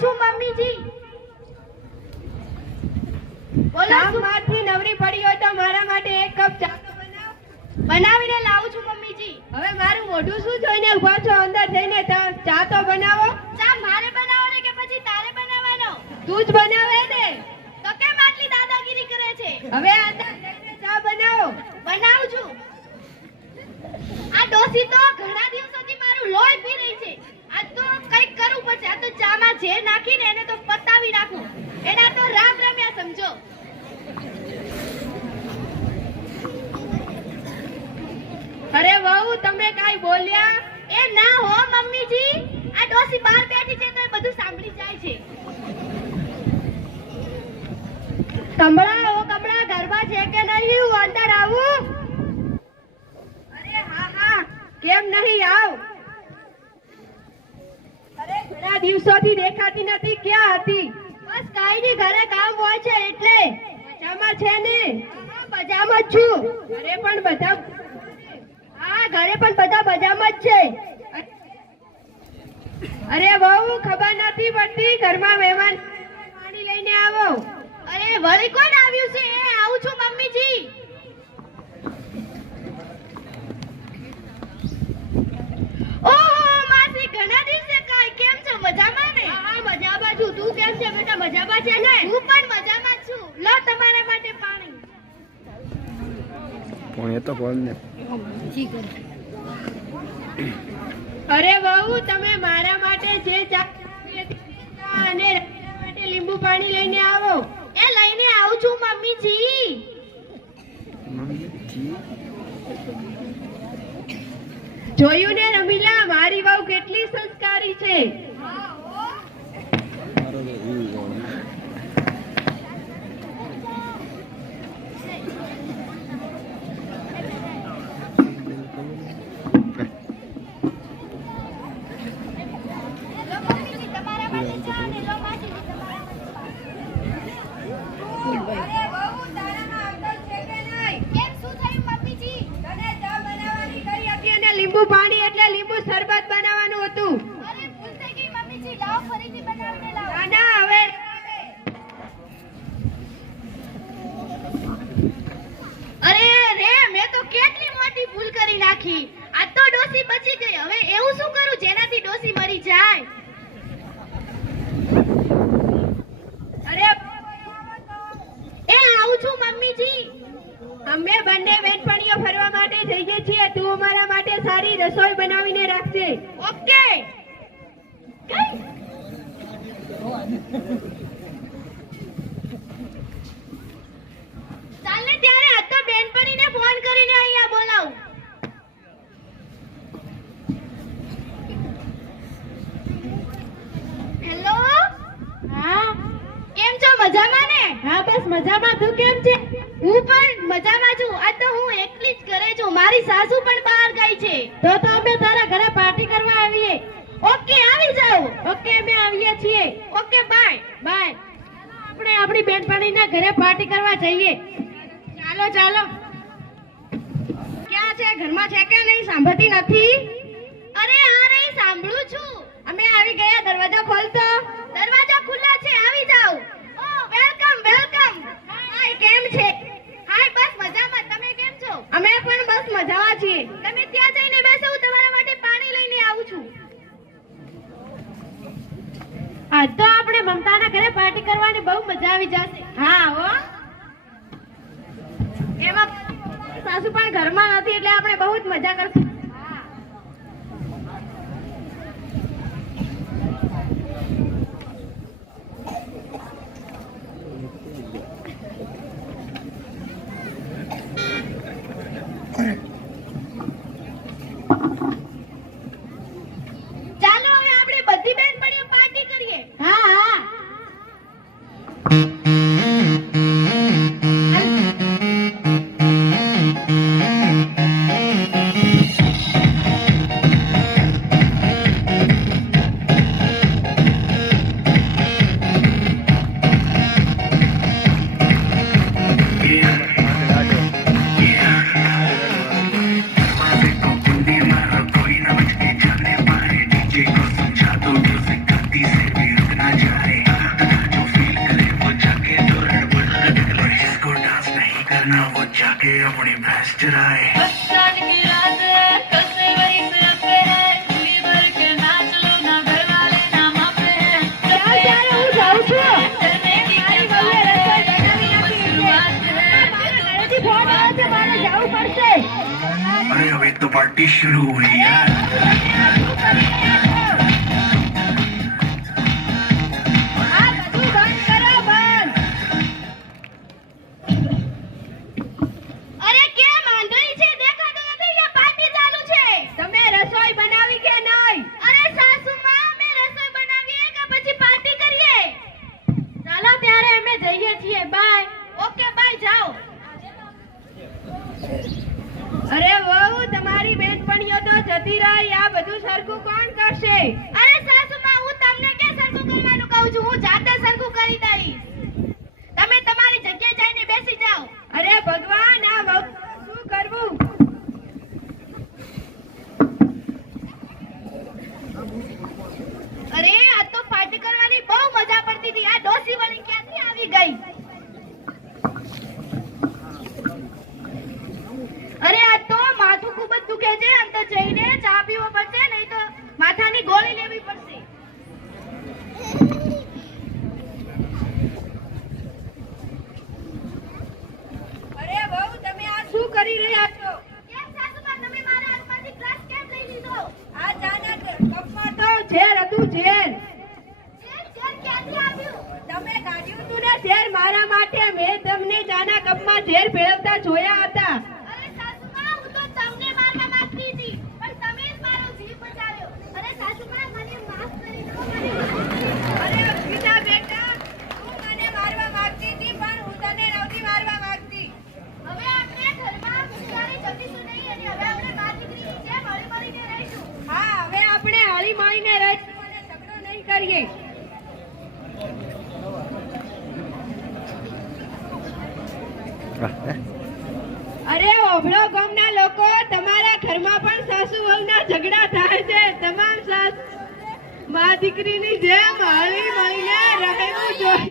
છું મમ્મીજી. બોલો કામમાંથી નવરી પડી હોય તો મારા માટે એક કપ ચા તો બનાવ. બનાવીને લાવું છું મમ્મીજી. હવે મારું મોઢું શું જોઈને ઊભા છો? અંદર જઈને ચા તો બનાવો. ચા મારે બનાવવાનો કે પછી તારે બનાવવાનો? તું જ બનાવે ને. તો કેમ આટલી દાદાગીરી કરે છે? હવે અંદર જઈને ચા બનાવો. બનાવું છું. આ ડોસી તો ઘણા દિવસોથી મારું લોહી પી રહી છે. આ તો કંઈક કરવું પડશે. આ તો ચામાં ઝેર નાખીને એને તો પતાવી નાખું. એના તો રામ રમ્યા સમજો. અરે વહુ, તમે કાઈ બોલ્યા? એ ના હો મમ્મીજી, આ ડોસી બહાર બેઠી છે તો એ બધું સાંભળી જાય છે. કમળા, ઓ કમળા, ઘરમાં છે કે નહીં? હું અંદર આવું? અરે હા હા, કેમ નહીં? આવ. અરે ઘણા દિવસોથી દેખાતી નથી, ક્યાં હતી? બસ કાઈ ની, ઘરે કામ હોય છે એટલે. મજામાં છે ને? હા, મજામાં જ છું. ઘરે પણ બધા હા, ઘરે પણ બધા મજામાં જ છે. અરે બહુ ખબર નથી પડતી, ઘરમાં મહેમાન પાણી લઈને આવો. અરે વળી કોણ આવ્યું છે? એ આવું છું મમ્મીજી. ઓહો માસી, ઘણા દિવસે કાઈ, કેમ છો? મજામાં ને? હા મજામાં છું. તું કેમ છે બેટા? મજામાં છે ને? હું પણ મજામાં જ છું. લો તમારા માટે પાણી. પણ એ તો બોલ ને. અરે બહુ, તમે મારા માટે જે ચા અને રમીલા માટે લીંબુ પાણી લઈને આવો. એ લઈને આવું છું મમ્મીજી. જોયું ને રમીલા, મારી વહુ કેટલી સંસ્કારી છે. લો મમ્મીજી તમારા માટે ચા અને લો માસીજી તમારા માટે. અરે બહુ તારામાં અક્કલ છે કે નહીં? કેમ, શું થયું મમ્મીજી? તને ચા બનાવવાની કહી હતી અને લીંબુ પાણી એટલે લીંબુ શરબત બનાવવાનું હતું. અરે ભૂલ થઈ ગઈ મમ્મીજી, લાવો ફરીથી બનાવીને લાવો. ના ના, હવે અરે રે, મેં તો કેટલી મોટી ભૂલ કરી નાખી. આ તો ડોસી બચી ગઈ. હવે એવું શું કરું જેનાથી ડોસી મરી જાય? અરે એ આવું છું મમ્મીજી. અમે બંને બેનપણીઓ ફરવા માટે જઈએ છીએ. તું અમારા માટે સારી રસોઈ બનાવીને રાખજે. ઓકે. ચાલ ને ત્યારે આ તો બેનપણીને ફોન કરીને અહીંયા બોલાવું. હેલો. હા કેમ છો? મજામાં ને? હા બસ મજામાં. તું કેમ છે? હું પણ મજામાં છું. આ તો હું એકલી જ ઘરે છું. મારી સાસુ પણ બહાર ગઈ છે. તો અમે તારા ઘરે પાર્ટી કરવા આવીએ. ઓકે, આવી જાઓ. ઓકે, અમે આવીએ છીએ. Okay, bye. બાય. આપણે આપણી બેનપણીના ઘરે પાર્ટી કરવા જઈએ. ચાલો ચાલો. ક્યાં છે? ઘરમાં છે કે નહીં? સાંભળતી નથી. અરે આ રહી, સાંભળું છું. અમે આવી ગયા. દરવાજો ખોલતો. દરવાજા ખુલ્લા છે, આવી જાઓ. ઓ વેલકમ વેલકમ. હાય, કેમ છે? હાય, બસ મજામાં. તમે કેમ છો? અમે પણ બસ મજામાં છીએ. તમે ત્યાં જઈને બેસો, હું તમારા માટે પાણી લઈને આવું છું. આજ તો આપણે મમતાના ઘરે પાર્ટી કરવાની બહુ મજા આવી જશે. હા હો. એમાં સાસુ પણ ઘરમાં નથી એટલે આપણે બહુ જ મજા કરશું. ચાલો હવે આપણે બધી બેનપણીઓ પાર્ટી કરીએ. હા હા. अपनी भैंस चराए। ચાલ ત્યારે હું જાઉં છું. મારી વહુએ રસોઈ બનાવી નાખી છે. મારા ઘરેથી ફોન આવ્યો છે, મારે જવું પડશે. अरे अभी तो पार्टी शुरू हुई है। આ બધું બંધ કરો, બંધ. અરે કેમ આંધળી છે દેખાતું નથી કે પાર્ટી ચાલુ છે? તમે રસોઈ બનાવી કે નહીં? અરે સાસુમાં અમે રસોઈ બનાવીએ કે પછી પાર્ટી કરીએ? ચાલો ત્યારે અમે જઈએ છીએ. બાય. ઓકે બાય, જાઓ. અરે વહુ, તમારી બેનપણીઓ તો જતી રહી, આ બધું સરખું કોણ કરશે? અરે સાસુમાં, હું તમને કે સરખું કરવાનું કહું છું? હું જાતે સરખું કરી દઈશ. તમે તમારી જગ્યાએ જઈને બેસી જાઓ. અરે ભગવાન, આ વહુ શું કરવું? અરે આ તો પાર્ટી કરવાની બહુ મજા પડતી હતી. આ ડોસી વાળી ક્યાંથી આવી ગઈ? અરે આ તો માથું ખૂબ જ દુખે છે. અંદર જઈને ચા પીવો પડશે, નહીં તો માથાની ગોળી લેવી પડશે. અરે વહુ, તમે આ શું કરી રહ્યા છો? કેમ સાસુમાં, તમે મારા હાથમાંથી ગ્લાસ કેમ લઈ લીધો? આ ચાના કપમાં તો ઝેર હતું, ઝેર. ઝેર ક્યાંથી આવ્યું? તમે કાઢ્યું હતું ને ઝેર મારા માટે. મેં તમને ચાના કપમાં ઝેર ભેળવતા જોયા હતા. અરે સાસુમાં, હું તો તમને મારવા માંગતી હતી, પણ તમે જ મારો જીવ બચાવ્યો. અરે સાસુમાં, મને માફ કરી દો. અરે અર્પિતા બેટા, તું મને મારવા માંગતી હતી, પણ હું તને નહોતી મારવા માંગતી. હવે આપણે ઘરમાં ગુસ્સારી જતીશું નહીં, અને હવે આપણે બાર દીકરીની જેમ હળીમળીને રહીશું. હા, હવે આપણે હળી મળીને રહીશું અને ઝઘડો નહીં કરીએ. અરે ઓભળો ગામના લોકો, તમારા ઘરમાં પણ સાસુ વહુના ઝઘડા થાય છે. તમામ સાસુ મા દીકરીની જેમ હળી મળીને રહેવું જોઈએ.